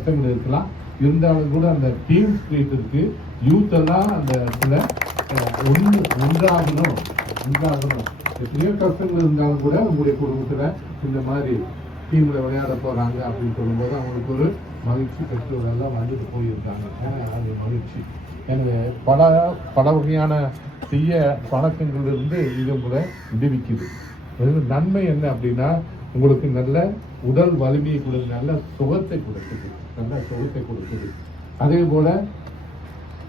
கஷ்டங்கள் இருக்கலாம். இருந்தாலும் கூட அந்த டீம் ஸ்பிரிட் இருக்கு. யூத் எல்லாம் அந்த இடத்துல ஒன்றாகணும். எத்தனையோ கஷ்டங்கள் இருந்தாலும் கூட உங்களுடைய குடும்பத்துல இந்த மாதிரி டீம்ல விளையாட போறாங்க அப்படின்னு சொல்லும்போது அவங்களுக்கு ஒரு மகிழ்ச்சி. பெற்றோரெல்லாம் வந்துட்டு போயிருக்காங்க. அது மகிழ்ச்சி. எனவே பல வகையான தீய பழக்கங்களிலிருந்து இது உங்களை விடுவிக்குது. நன்மை என்ன அப்படின்னா உங்களுக்கு நல்ல உடல் வலிமையை கொடுக்குது, நல்ல சுகத்தை கொடுக்குது. அதே போல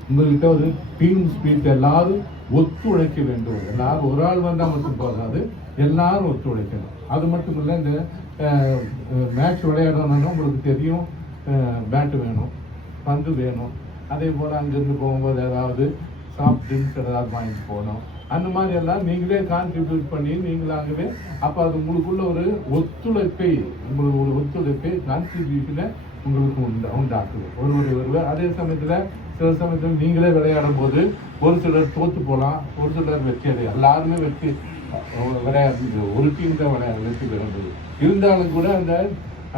உங்கள்கிட்ட ஒரு டீம் ஸ்பிரிட், எல்லாரும் ஒத்துழைக்க வேண்டும். எல்லாரும் ஒரு ஆள் வந்தா மட்டும் போதாது, எல்லாரும் ஒத்துழைக்கணும். அது மட்டும் இல்லை, இந்த மேட்ச் விளையாடணும்னா உங்களுக்கு தெரியும், பேட்டு வேணும், பந்து வேணும். அதே போல் அங்கிருந்து போகும்போது ஏதாவது சாஃப்ட் ட்ரிங்க்ஸ் ஏதாவது வாங்கிட்டு போகணும். அந்த மாதிரி எல்லாம் நீங்களே கான்ட்ரிபியூட் பண்ணி நீங்களாகவே அப்போ அது உங்களுக்குள்ள ஒரு ஒத்துழைப்பை கான்ட்ரிபியூஷனை உங்களுக்கு உண்டாக்குது ஒருவர். அதே சமயத்தில் சில சமயத்தில் நீங்களே விளையாடும் போது ஒரு சிலர் தோற்று போகலாம், ஒரு சிலர் வெற்றி அடையும். எல்லாருமே வெற்றி விளையாடு, ஒரு டீம் தான் வெற்றி பெறும்போது இருந்தாலும் கூட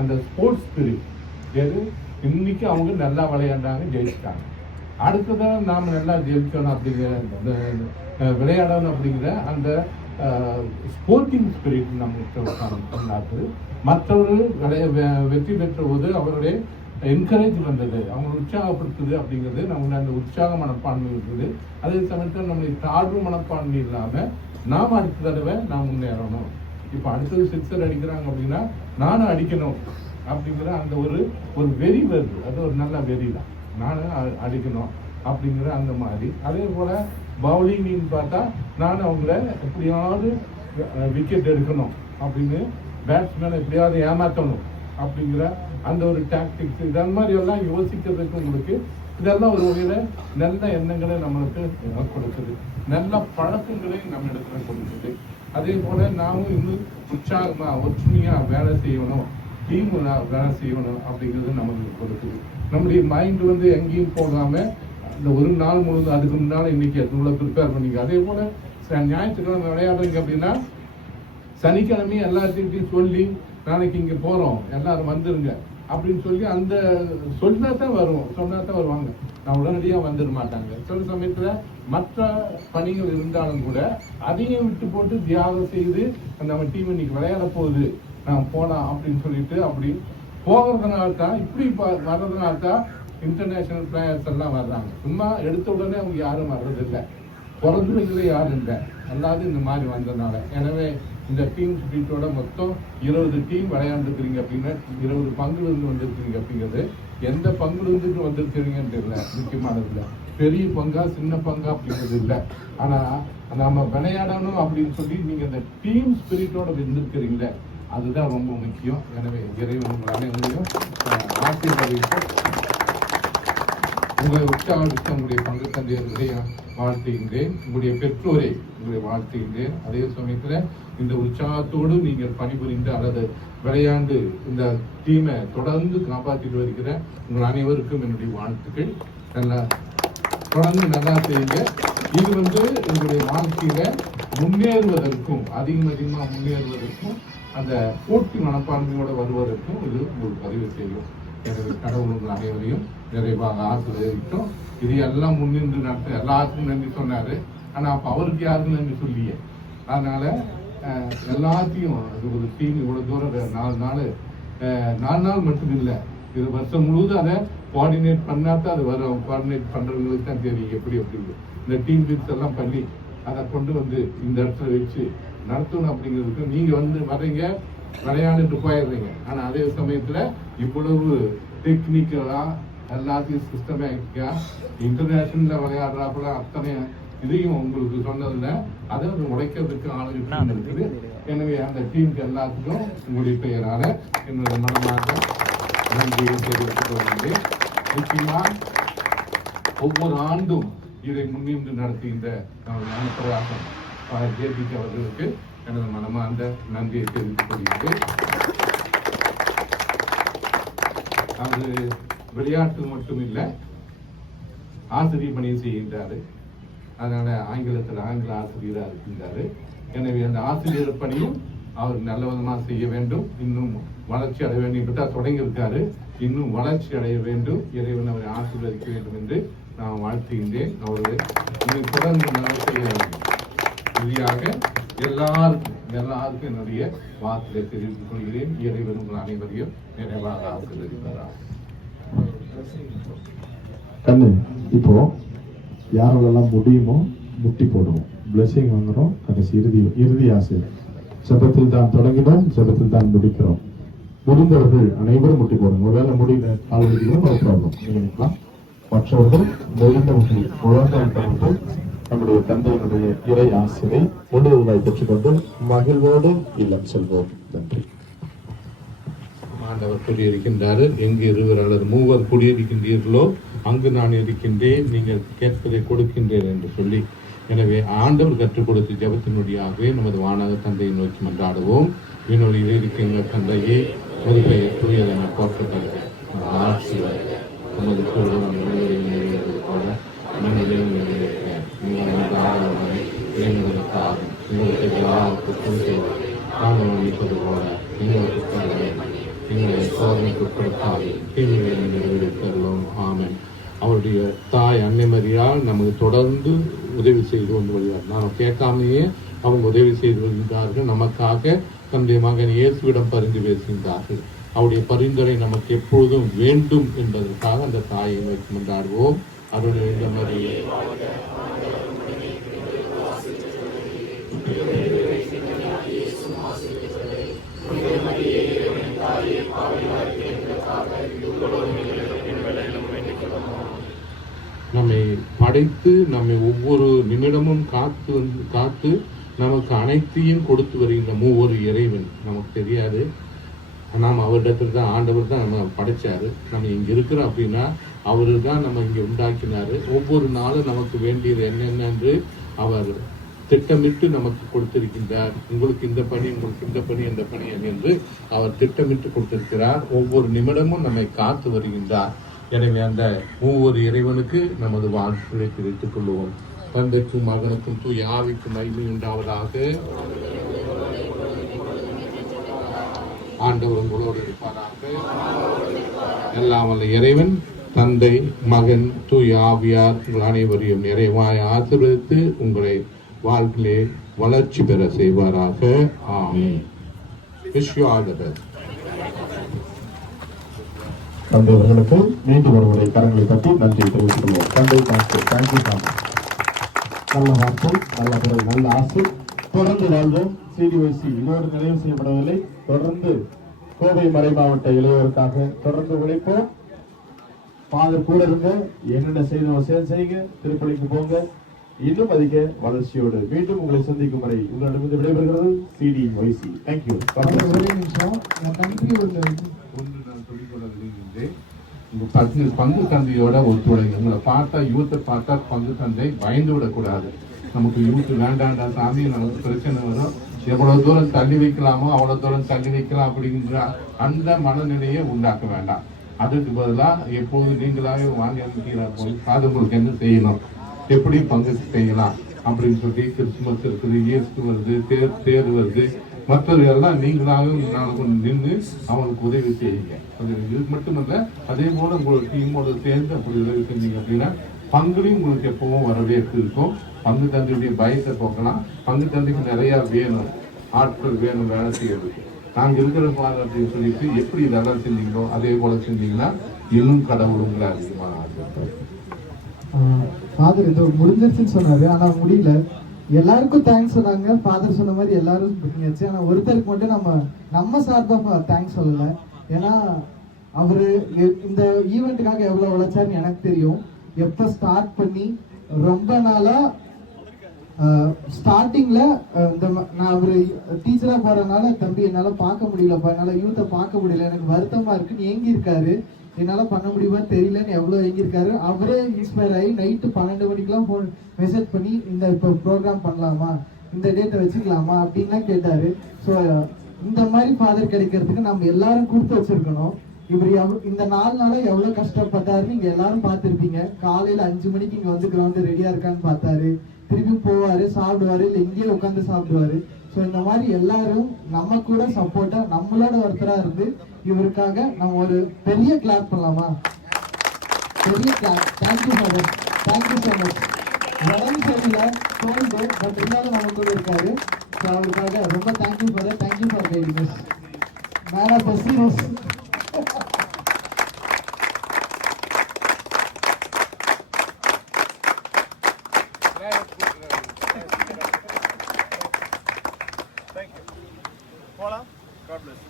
அந்த ஸ்போர்ட்ஸ் ஸ்பிரிட் எது இன்னைக்கு அவங்க நல்லா விளையாண்டாங்க, ஜெயிச்சிட்டாங்க. அடுத்ததான் நாம் நல்லா ஜெயிக்கணும் அப்படிங்கிற விளையாடணும் அப்படிங்கிற அந்த ஸ்போர்ட்டிங் ஸ்பிரிட் நமக்கு மற்றவர்கள் வெற்றி பெற்ற போது அவருடைய என்கரேஜ் வந்தது, அவங்களை உற்சாகப்படுத்துது அப்படிங்கிறது நம்மளுடைய அந்த உற்சாக மனப்பான்மை இருக்குது. அதே சமயத்தில் நம்மளுடைய தாழ்வு மனப்பான்மை இல்லாமல் நாம் அடுத்த தடவை நாம் முன்னேறணும். இப்போ அடுத்தது சிக்ஸர் அடிக்கிறாங்க அப்படின்னா நானும் அடிக்கணும் அப்படிங்கிற அந்த ஒரு வெறி வருது. அது ஒரு நல்ல வெறி தான், நானும் அடிக்கணும் அப்படிங்கிற அந்த மாதிரி. அதே போல பவுலிங்னு பார்த்தா நானும் அவங்கள எப்படியாவது விக்கெட் எடுக்கணும் அப்படின்னு, பேட்ஸ்மேனை எப்படியாவது ஏமாற்றணும் அப்படிங்கிற அந்த ஒரு டாக்டிக்ஸ், இதன் மாதிரி எல்லாம் யோசிக்கிறதுக்கு உங்களுக்கு இதெல்லாம் ஒரு வகையில நல்ல எண்ணங்களை நம்மளுக்கு கொடுக்குது, நல்ல பழக்கங்களை நம்ம இடத்துல கொடுக்குது. அதே போல நாமும் இன்னும் உற்சாகமா ஒற்றுமையா வேலை செய்யணும், டீம் வேலை செய்யணும் அப்படிங்கிறது நமக்கு கொடுக்குது. நம்முடைய மைண்ட் எங்கேயும் போகாம இந்த ஒரு நாள் முழுவதும் அதுக்கு முன்னால இன்னைக்கு அதுக்குள்ள ப்ரிப்பேர் பண்ணிக்க. அதே போல ஞாயிற்றுக்கிழமை விளையாடுறீங்க அப்படின்னா சனிக்கிழமையும் எல்லாத்தையும் சொல்லி நாளைக்கு இங்க போறோம் எல்லாரும் வந்துருங்க அப்படின்னு சொல்லி அந்த சொன்னா தான் வருவாங்க. நான் உடனடியா வந்துட மாட்டாங்க. சில சமயத்துல மற்ற பணிகள் இருந்தாலும் கூட அதையும் விட்டு போட்டு தியாகம் செய்து நம்ம டீம் இன்னைக்கு விளையாட போகுது, நான் போலாம் அப்படின்னு சொல்லிட்டு அப்படி போகிறதுனால தான், இப்படி வர்றதுனால தான் இன்டர்நேஷனல் பிளேயர்ஸ் எல்லாம் வர்றாங்க. சும்மா எடுத்த உடனே அவங்க யாரும் வர்றதில்லை, பிறந்தவங்களே யாரும் இல்லை, எல்லாரும் இந்த மாதிரி வந்ததுனால. எனவே இந்த டீம் ஸ்பிரிட்டோட மொத்தம் 20 டீம் விளையாண்டுருக்கிறீங்க அப்படின்னா 20 பங்குல இருந்து வந்திருக்கிறீங்க அப்படிங்கிறது எந்த பங்குல இருந்துட்டு வந்திருக்கிறீங்கன்னு தெரியல. முக்கியமானது இல்லை, பெரிய பங்கா சின்ன பங்கா அப்படிங்கிறது இல்லை. ஆனா நாம விளையாடணும் அப்படின்னு சொல்லி நீங்க அந்த டீம் ஸ்பிரிட்டோட இருந்திருக்கிறீங்களே, அதுதான் ரொம்ப முக்கியம். எனவே இறைவன் உங்கள் அனைவரையும் ஆசீர்வதித்து உங்களை உற்சாகப்படுத்த உங்களுடைய பங்கு தந்தையர்களை வாழ்த்துகின்றேன், உங்களுடைய பெற்றோரை உங்களை வாழ்த்துகின்றேன். அதே சமயத்தில் இந்த உற்சாகத்தோடு நீங்கள் பணிபுரிந்து அல்லது விளையாண்டு இந்த டீமை தொடர்ந்து காப்பாற்றிட்டு வருகிற உங்கள் அனைவருக்கும் என்னுடைய வாழ்த்துக்கள். நல்லா தொடர்ந்து நல்லா செய்யுங்க. இது உங்களுடைய வாழ்க்கையில முன்னேறுவதற்கும் அதிகமாக முன்னேறுவதற்கும் அந்த போட்டி மனப்பான்மையோட வருவதற்கும் இது உங்களுக்கு பதிவு செய்யும். எனவே கடவுள் உங்கள் அனைவரையும் நிறைவாக ஆசீர்வதிக்கும். இது எல்லாம் முன்னின்று நடத்த எல்லாருக்கும் நன்றி சொன்னாரு. ஆனா அப்ப அவருக்கு யாருக்கும் நன்றி சொல்லியே. அதனால எல்லாத்தையும் அது ஒரு டீம் இவ்வளவு தூரம் 4 நாள் மட்டும் இல்லை, இது வருஷம் முழுவதும் அதை கோஆர்டினேட் பண்ணாதான் அது வரும். கோஆர்டினேட் பண்றவங்களுக்கு தான் தெரியும் எப்படி இந்த டீம் பிக்ஸ் எல்லாம் பண்ணி அதை கொண்டு இந்த இடத்துல வச்சு நடத்தணும் அப்படிங்கிறதுக்கு நீங்க வர்றீங்க, விளையாண்டுட்டு போயிடுறீங்க. ஆனா அதே சமயத்துல இவ்வளவு டெக்னிக்கலா எல்லாத்தையும் சிஸ்டமேட்டிக்கா இன்டர்நேஷனல்ல விளையாடுறாப்புல அத்தனை இதையும் உங்களுக்கு சொன்னதுல அதை உடைக்கிறதுக்கு ஆளுங்க இருக்குது. எனவே அந்த டீமுக்கு எல்லாத்துக்கும் உங்களுடைய பெயரால என்னோட மனமாக நன்றியை தெரிவித்துக் கொள்கிறேன். முக்கியமா ஒவ்வொரு ஆண்டும் இதை முன்னின்று நடத்துகின்ற ஞானப்பிரகாசம் ஜேபிக்கு அவர்களுக்கு எனது மனமார்ந்த நன்றியை தெரிவித்துக் கொள்கிறேன். அது விளையாட்டு மட்டும் இல்லை, ஆசிரியர் பணியை செய்கின்றாரு. அதனால ஆங்கில ஆசிரியராக இருக்கின்றாரு. எனவே அந்த ஆசிரியர் பணியும் அவர் நல்ல விதமாக செய்ய வேண்டும், இன்னும் வளர்ச்சி அடைய வேண்டும். இப்பதான் தொடங்கி இருக்காரு. இன்னும் வளர்ச்சி அடைய வேண்டும். இறைவன் அவரை ஆசீர்வதிக்க வேண்டும் என்று நான் வாழ்த்துகின்றேன். அவர்கள் இன்னும் தொடர்ந்து நல்லா செய்ய வேண்டும். இறுதியாக எல்லாருக்கும் என்னுடைய வார்த்தையை தெரிவித்துக் கொள்கிறேன். இறைவன் உங்கள் அனைவரையும் நிறைவாக ஆசீர்வதிப்பாராக. கண்ணு இப்போ யாரெல்லாம் முடியுமோ முட்டி போடுவோம், பிளஸிங் வாங்குறோம். கடைசி இறுதி ஆசை ஜெபத்தில் தான் தொடங்கினோம், ஜெபத்தில் தான் முடிக்கிறோம். முடிந்தவர்கள் அனைவரும் முட்டி போடுங்க. ஒருவேளை முடியல கால் முடிக்கிறோம், நோ ப்ராப்ளம், நீங்க நிற்கலாம். மற்றவர்கள் முடிந்தவர்கள் குழந்தைகள் நம்முடைய தந்தையினுடைய இறை ஆசிரியை முழுவதுமாய் பெற்றுக்கொண்டு மகிழ்வோடு இல்லம் செல்வோம். நன்றி. ஆண்டவர் குடியிருக்கின்றாரு. எங்கு இருவர் அல்லது மூவர் குடியிருக்கின்றீர்களோ அங்கு நான் இருக்கின்றேன், நீங்கள் கேட்பதை கொடுக்கின்றேன் என்று சொல்லி, எனவே ஆண்டவர் கற்றுக் கொடுத்த ஜெபத்தினுடையாகவே நமது வானக தந்தையை நோக்கி மன்றாடுவோம். விண்ணொலியில் இருக்கின்ற தந்தையே, ஒரு பெயர் தூயதென போற்றப்படுகிறது. நமது போல ஆமென். அவருடைய தாய் அன்னை மரியாள் நமக்கு தொடர்ந்து உதவி செய்து கொண்டு வருகிறார். நாம் கேட்காமையே அவங்க உதவி செய்து வருகின்றார்கள். நமக்காக தன்னுடைய மகன் இயேசுவிடம் பரிந்து பேசுகின்றார்கள். அவருடைய பரிந்துரை நமக்கு எப்பொழுதும் வேண்டும் என்பதற்காக அந்த தாயை நோக்கி கொண்டாடுவோம். அவருடைய இந்த மாதிரி நம்மை படைத்து நம்மை ஒவ்வொரு நிமிடமும் காத்து நமக்கு அனைத்தையும் கொடுத்து வருகின்ற மூவொரு இறைவன் நமக்கு தெரியாது. நாம் அவரிடத்துல தான், ஆண்டவர் தான் நம்ம படைச்சாரு. நம்ம இங்க இருக்கிறோம் அப்படின்னா அவரு தான் நம்ம இங்க உண்டாக்கினாரு. ஒவ்வொரு நாளும் நமக்கு வேண்டியது என்னென்ன என்று அவர் திட்டமிட்டு நமக்கு கொடுத்திருக்கின்றார். உங்களுக்கு இந்த பணி, உங்களுக்கு இந்த பணி, இந்த பணி என்று அவர் திட்டமிட்டு கொடுத்திருக்கிறார். ஒவ்வொரு நிமிடமும் நம்மை காத்து வருகின்றார். எனவே அந்த ஒவ்வொரு இறைவனுக்கு நமது வாழ்த்துக்களை தெரிவித்துக் கொள்வோம். தந்தைக்கும் மகனுக்கும் தூய ஆவிக்கும் மகிமை உண்டாவதாக. ஆண்டவர் உங்களோடு இருப்பாராக. எல்லாம் வல்ல இறைவன் தந்தை, மகன், தூய ஆவியார் உங்கள் அனைவரையும் நிறைவாய் ஆசீர்வதித்து உங்களை வாழ்க்கையிலே வளர்ச்சி பெற செய்வாராக. ஆமென். Wish you all the best. தந்தையவர்களுக்கு மீண்டும் ஒருமுறை கரங்களை தட்டி நன்றி தெரிவித்துக் கொள்வோம். தந்தை தேங்க்யூ தாமஸ். நல்ல வார்த்தை, நல்ல குரல், நல்ல ஆசை. தொடர்ந்து வாழ்வோம். சிடிஒய்சி இன்னொரு நினைவு செய்யப்படவில்லை. தொடர்ந்து கோவை மறை மாவட்ட இளையோருக்காக தொடர்ந்து உழைப்போம். ஃபாதர் கூட இருங்க, என்னென்ன செய்யணும் செய்யுங்க, திருப்பலிக்கு போங்க. இன்னும் அதிக வளர்ச்சியோடு மீண்டும் உங்களை சந்திக்கும் வரை உங்களிடமிருந்து விடைபெறுகிறது சிடிஒய்சி. தேங்க்யூ. ஒன்று நான் சொல்லிக்கொள்ள விரும்புகின்றேன். உங்க பங்கு தந்தையோட ஒத்துழைங்க. உங்களை பார்த்தா, யூத்தை பார்த்தா பங்கு தந்தை பயந்து விடக்கூடாது. நமக்கு யூத்து வேண்டாண்டா சாமி, நமக்கு பிரச்சனை வரும், எவ்வளவு தூரம் தள்ளி வைக்கலாமோ அவ்வளவு தூரம் தள்ளி வைக்கலாம் அப்படிங்கிற அந்த மனநிலையை உண்டாக்க வேண்டாம். அதுக்கு பதிலாக எப்போது நீங்களாவே வாங்கி போது அது உங்களுக்கு என்ன செய்யணும், எப்படி பங்கு செய்யலாம் அப்படின்னு சொல்லி, கிறிஸ்துமஸ் இருக்குது, இயேசு வருது, தேர் வருது, மற்றவர்களெல்லாம் நீங்களாக நின்று அவங்களுக்கு உதவி செய்யுங்க. அது இது மட்டுமல்ல, அதே போல உங்களோட டீமோட சேர்ந்து அப்படி உதவி செஞ்சீங்க அப்படின்னா பங்குலையும் உங்களுக்கு எப்பவும் வரவேற்பு இருக்கும். பங்கு தந்தையுடைய பயத்தை போக்கலாம். பங்கு தந்தைக்கு நிறைய வேணும், ஆட்கள் வேணும் வேலை செய்யறதுக்கு. நாங்கள் இருக்கிற பாரு அப்படின்னு சொல்லிட்டு எப்படி இதெல்லாம் செஞ்சீங்களோ அதே போல செஞ்சீங்கன்னா இன்னும் கடவுள் உங்களை அதிகமாக ஆசைப்பட்டார். ஃபாதர் இது முடிஞ்சிருச்சுன்னு சொன்னாரு, ஆனா முடியல. எல்லாருக்கும் தேங்க்ஸ் சொன்னாங்க. ஃபாதர் சொன்ன மாதிரி எல்லாரும் பண்ணியாச்சு. ஆனா ஒருத்தருக்கு மட்டும் நம்ம சார்பாக தேங்க்ஸ் சொல்லலை. ஏன்னா அவரு இந்த ஈவெண்ட்டுக்காக எவ்வளவு உழைச்சாருன்னு எனக்கு தெரியும். எப்ப ஸ்டார்ட் பண்ணி ரொம்ப நாளா ஸ்டார்டிங்ல நான் அவரு டீச்சரா போறதுனால, தம்பி என்னால பார்க்க முடியலப்பா, என்னால யூத்தை பார்க்க முடியல, எனக்கு வருத்தமா இருக்குன்னு ஏங்கி இருக்காரு. என்னால பண்ண முடியுமான்னு தெரியலன்னு எவ்வளவு ஏங்கியிருக்காரு. அவரே இன்ஸ்பயர் ஆகி நைட்டு 12 மணிக்கெல்லாம் போன் மெசேஜ் பண்ணி இந்த இப்போ ப்ரோக்ராம் பண்ணலாமா, இந்த டேட்டை வச்சுக்கலாமா அப்படின்லாம் கேட்டாரு. ஸோ இந்த மாதிரி ஃபாதர் கிடைக்கிறதுக்கு நம்ம எல்லாரும் கொடுத்து வச்சிருக்கணும். இவர் இந்த 4 நாளா எவ்வளவு கஷ்டப்பட்டாருன்னு நீங்க எல்லாரும் பார்த்துருப்பீங்க. காலையில 5 மணிக்கு இங்க வந்து கிரவுண்டு ரெடியா இருக்கான்னு பார்த்தாரு, திருப்பி போவாரு, சாப்பிடுவாரு, இல்லை இங்கேயே உட்காந்து சாப்பிடுவாரு. ஸோ இந்த மாதிரி எல்லாரும் நம்ம கூட சப்போர்ட்டா நம்மளோட ஒருத்தரா இருந்து இவருக்காக நம்ம ஒரு பெரிய கிளாப் பண்ணலாமா? பெரிய clap. Thank you father, thank you so much. உடம்பு சரியில்லை, கோல்டு, பட் இருந்தாலும் நம்ம கூட இருக்காரு. ஸோ அவருக்காக ரொம்ப thank you father, thank you for guiding us. Man of the series. Thank you. Paula, God bless you.